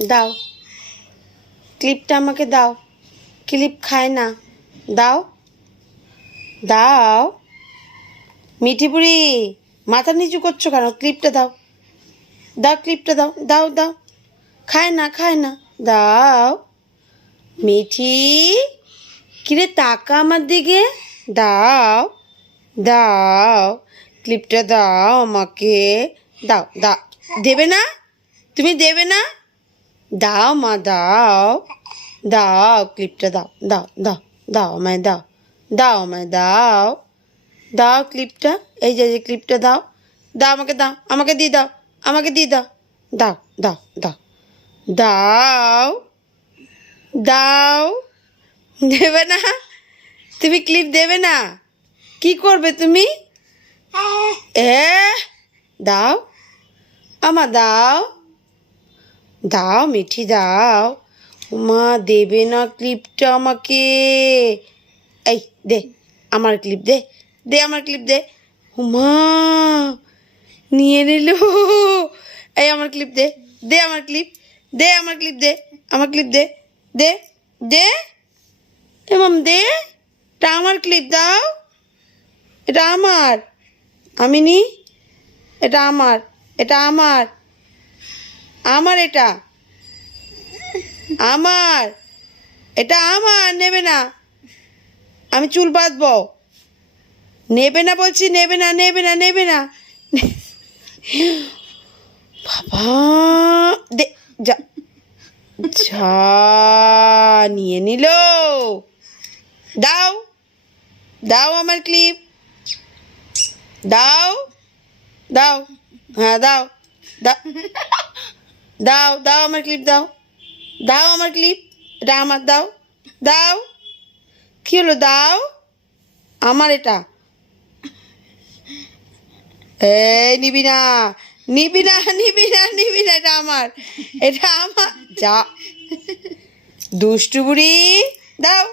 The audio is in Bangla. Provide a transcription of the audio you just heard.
দাও, ক্লিপটা আমাকে দাও। ক্লিপ খায় না, দাও দাও। মিঠি বুড়ি মাথা নিচু করছো কেন? ক্লিপটা দাও, দাও ক্লিপটা দাও, দাও দাও। খায় না, খায় না, দাও। মিঠি, কিরে তাকা আমার দিকে, দাও দাও, ক্লিপটা দাও আমাকে, দাও দাও। দেবে না? তুমি দেবে না? দাও মা, দাও দাও, ক্লিপটা দাও, দাও দাও, দাও আমায় দাও, দাও আমায় দাও, দাও ক্লিপটা। এই যে ক্লিপটা দাও, দাও আমাকে, দাও আমাকে দিয়ে দাও, আমাকে দিয়ে দাও, দাও দাও দাও, দাও দাও। দেবে না? তুমি ক্লিপ দেবে না? কি করবে তুমি? এ দাও আমা, দাও দাও মিঠি, দাও। মা দেবে না ক্লিপটা আমাকে? এই দে আমার ক্লিপ, দে দে আমার ক্লিপ দে। মা নিয়ে নিল। এই আমার ক্লিপ দে, দে আমার ক্লিপ, দে আমার ক্লিপ, দে আমার ক্লিপ, দে দে দে। এমাম দে, এটা আমার ক্লিপ, দাও। এটা আমার, আমি নি, এটা আমার, এটা আমার, আমার এটা আমার, এটা আমার। নেবে না? আমি চুল বাঁধবো। নেবে না বলছি, নেবে না, নেবে না, নেবে না। বাবা দে, যা যা, নিয়ে নিল। দাও দাও আমার ক্লিপ, দাও দাও, হ্যাঁ দাও, দাও দাও, দাও আমার ক্লিপ, দাও দাও আমার ক্লিপ, এটা আমার, দাও দাও। কি হলো? দাও আমার এটা। এই নিবি না, নিবি না, নিবি না, নিবি না, এটা আমার, এটা আমার। যা দুষ্টু বুড়ি, দাও।